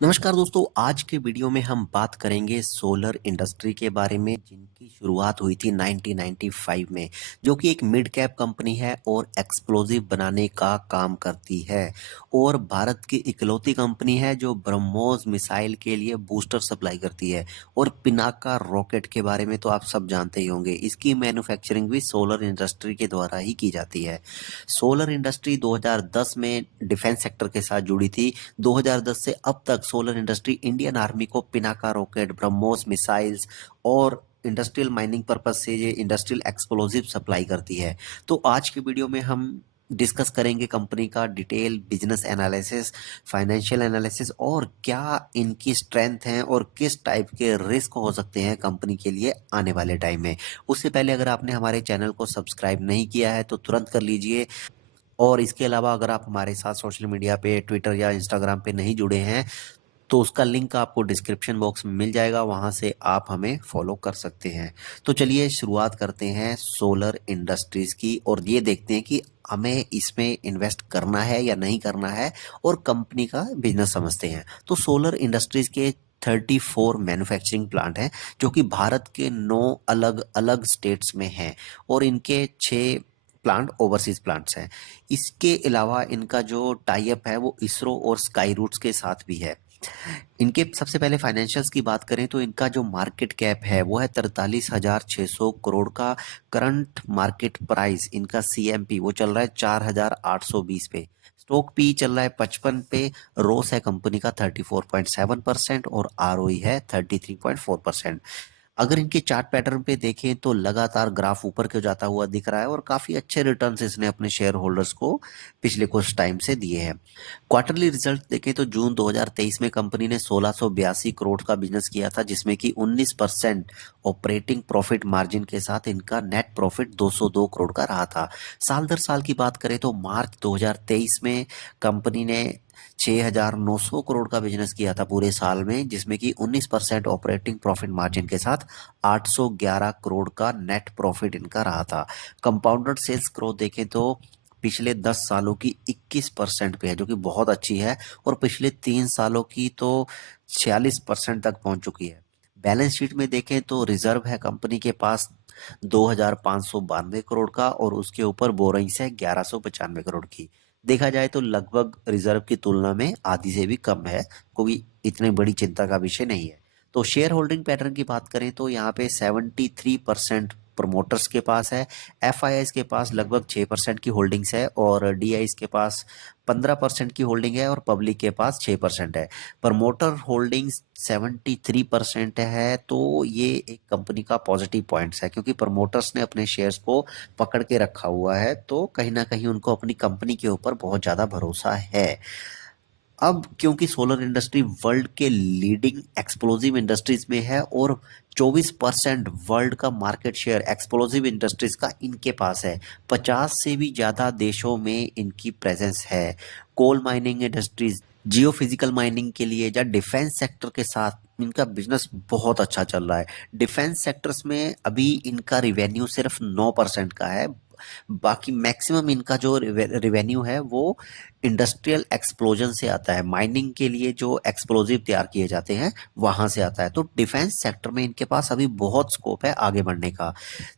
नमस्कार दोस्तों, आज के वीडियो में हम बात करेंगे सोलर इंडस्ट्री के बारे में जिनकी शुरुआत हुई थी 1995 में, जो कि एक मिड कैप कंपनी है और एक्सप्लोजिव बनाने का काम करती है और भारत की इकलौती कंपनी है जो ब्रह्मोस मिसाइल के लिए बूस्टर सप्लाई करती है। और पिनाका रॉकेट के बारे में तो आप सब जानते ही होंगे, इसकी मैन्युफैक्चरिंग भी सोलर इंडस्ट्री के द्वारा ही की जाती है। सोलर इंडस्ट्री 2010 में डिफेंस सेक्टर के साथ जुड़ी थी। 2010 से अब तक सोलर इंडस्ट्री इंडियन आर्मी को पिनाका रॉकेट, ब्रह्मोस मिसाइल्स और इंडस्ट्रियल माइनिंग पर्पज से ये इंडस्ट्रियल एक्सप्लोजिव सप्लाई करती है। तो आज की वीडियो में हम डिस्कस करेंगे कंपनी का detail business analysis, financial analysis और क्या इनकी स्ट्रेंथ है और किस टाइप के रिस्क हो सकते हैं कंपनी के लिए आने वाले टाइम में। उससे पहले अगर आपने हमारे चैनल को सब्सक्राइब नहीं किया है तो तुरंत कर लीजिए। और इसके अलावा अगर आप हमारे साथ सोशल मीडिया पे ट्विटर या इंस्टाग्राम पे नहीं जुड़े हैं तो उसका लिंक आपको डिस्क्रिप्शन बॉक्स में मिल जाएगा, वहां से आप हमें फॉलो कर सकते हैं। तो चलिए शुरुआत करते हैं सोलर इंडस्ट्रीज की और ये देखते हैं कि हमें इसमें इन्वेस्ट करना है या नहीं करना है और कंपनी का बिजनेस समझते हैं। तो सोलर इंडस्ट्रीज के 34 मैन्युफैक्चरिंग प्लांट हैं जो कि भारत के 9 अलग अलग स्टेट्स में हैं और इनके 6 प्लांट ओवरसीज प्लांट्स हैं। इसके अलावा इनका जो टाई अप है वो इसरो और स्काई रूट्स के साथ भी है। इनके सबसे पहले फाइनेंशियल्स की बात करें तो इनका जो मार्केट कैप है वो है 43,600 करोड़ का। करंट मार्केट प्राइस इनका सीएमपी वो चल रहा है 4,820 पे। स्टॉक पी चल रहा है 55 पे। रोस है कंपनी का 34.7% और आरओई है 33.4%। अगर इनके चार्ट पैटर्न पे देखें तो लगातार ग्राफ ऊपर क्यों जाता हुआ दिख रहा है और काफी अच्छे रिटर्न्स इसने अपने शेयर होल्डर्स को पिछले कुछ टाइम से दिए हैं। क्वार्टरली रिजल्ट देखें तो जून 2023 में कंपनी ने 1682 करोड़ का बिजनेस किया था, जिसमें कि 19% ऑपरेटिंग प्रॉफिट मार्जिन के साथ इनका नेट प्रॉफिट 202 करोड़ का रहा था। साल दर साल की बात करें तो मार्च 2023 में कंपनी ने 6,900 करोड़ का बिजनेस किया था पूरे साल में, जिसमें कि 19% ऑपरेटिंग प्रॉफिट मार्जिन के साथ 811 करोड़ का नेट प्रॉफिट इनका रहा था। कंपाउंडेड सेल्स ग्रोथ देखें तो पिछले 10 सालों की 21% पे है, जो कि बहुत अच्छी है और पिछले 3 सालों की तो 46% तक पहुंच चुकी है। बैलेंस शीट में देखें तो रिजर्व है कंपनी के पास 2,592 करोड़ का और उसके ऊपर बोरिंग्स है 1,195 करोड़ की। देखा जाए तो लगभग रिजर्व की तुलना में आधी से भी कम है, कोई इतनी बड़ी चिंता का विषय नहीं है। तो शेयर होल्डिंग पैटर्न की बात करें तो यहाँ पे 73% प्रमोटर्स के पास है। एफआईआईस के पास लगभग 6% की होल्डिंग्स है और डीआईस के पास 15% की होल्डिंग है और पब्लिक के पास 6% है। प्रमोटर होल्डिंग्स 73% है, तो ये एक कंपनी का पॉजिटिव पॉइंट्स है क्योंकि प्रमोटर्स ने अपने शेयर्स को पकड़ के रखा हुआ है, तो कहीं ना कहीं उनको अपनी कंपनी के ऊपर बहुत ज़्यादा भरोसा है। अब क्योंकि सोलर इंडस्ट्री वर्ल्ड के लीडिंग एक्सप्लोजिव इंडस्ट्रीज में है और 24% वर्ल्ड का मार्केट शेयर एक्सप्लोजिव इंडस्ट्रीज का इनके पास है। 50 से भी ज्यादा देशों में इनकी प्रेजेंस है। कोल माइनिंग इंडस्ट्रीज, जियो फिजिकल माइनिंग के लिए या डिफेंस सेक्टर के साथ इनका बिजनेस बहुत अच्छा चल रहा है। डिफेंस सेक्टर्स में अभी इनका रिवेन्यू सिर्फ 9% का है। बाकी मैक्सिमम इनका जो रिवेन्यू है वो इंडस्ट्रियल एक्सप्लोजन से आता है। माइनिंग के लिए जो एक्सप्लोजिव तैयार किए जाते हैं वहां से आता है। तो डिफेंस सेक्टर में इनके पास अभी बहुत स्कोप है आगे बढ़ने का।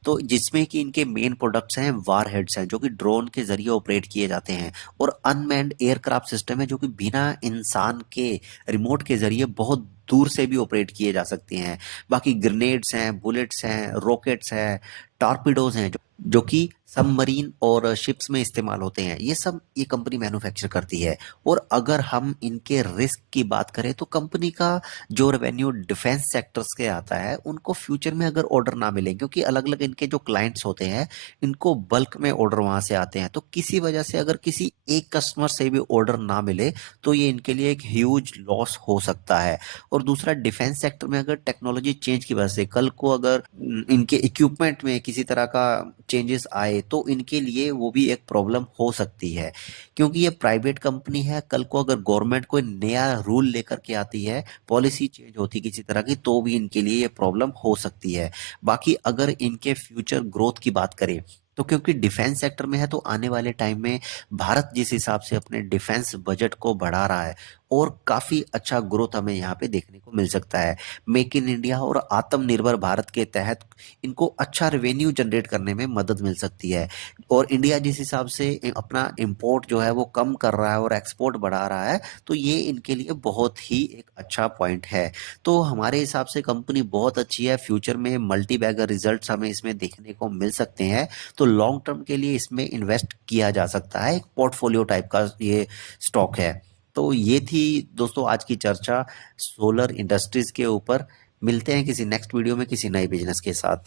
तो जिसमें कि इनके मेन प्रोडक्ट्स हैं वार हेड्स हैं जो कि ड्रोन के जरिए ऑपरेट किए जाते हैं और अनमैन्ड एयरक्राफ्ट सिस्टम है जो कि बिना इंसान के रिमोट के जरिए बहुत दूर से भी ऑपरेट किए जा सकते हैं। बाकी ग्रेनेड्स हैं, बुलेट्स हैं, रॉकेट्स हैं, टॉर्पिडोज हैं जो कि सबमरीन और शिप्स में इस्तेमाल होते हैं। ये सब ये कंपनी मैन्युफैक्चर करती है। और अगर हम इनके रिस्क की बात करें तो कंपनी का जो रेवेन्यू डिफेंस सेक्टर्स के आता है उनको फ्यूचर में अगर ऑर्डर ना मिले, क्योंकि अलग अलग इनके जो क्लाइंट्स होते हैं इनको बल्क में ऑर्डर वहां से आते हैं, तो किसी वजह से अगर किसी एक कस्टमर से भी ऑर्डर ना मिले तो ये इनके लिए एक ह्यूज लॉस हो सकता है। और दूसरा, डिफेंस सेक्टर में अगर टेक्नोलॉजी चेंज की वजह से कल को अगर इनके इक्विपमेंट में किसी तरह का चेंजेस आए तो इनके लिए वो भी एक प्रॉब्लम हो सकती है, क्योंकि ये प्राइवेट कंपनी है। कल को अगर गवर्नमेंट कोई नया रूल लेकर के आती है, पॉलिसी चेंज होती किसी तरह की, तो भी इनके लिए ये प्रॉब्लम हो सकती है। बाकी अगर इनके फ्यूचर ग्रोथ की बात करें तो क्योंकि डिफेंस सेक्टर में है तो आने वाले टाइम में भारत जिस हिसाब से अपने डिफेंस बजट को बढ़ा रहा है और काफ़ी अच्छा ग्रोथ हमें यहाँ पे देखने को मिल सकता है। मेक इन इंडिया और आत्मनिर्भर भारत के तहत इनको अच्छा रेवेन्यू जनरेट करने में मदद मिल सकती है। और इंडिया जिस हिसाब से अपना इम्पोर्ट जो है वो कम कर रहा है और एक्सपोर्ट बढ़ा रहा है, तो ये इनके लिए बहुत ही एक अच्छा पॉइंट है। तो हमारे हिसाब से कंपनी बहुत अच्छी है, फ्यूचर में मल्टी बैगर रिजल्ट्स हमें इसमें देखने को मिल सकते हैं। तो लॉन्ग टर्म के लिए इसमें इन्वेस्ट किया जा सकता है, एक पोर्टफोलियो टाइप का ये स्टॉक है। तो ये थी दोस्तों आज की चर्चा सोलर इंडस्ट्रीज के ऊपर। मिलते हैं किसी नेक्स्ट वीडियो में किसी नए बिजनेस के साथ।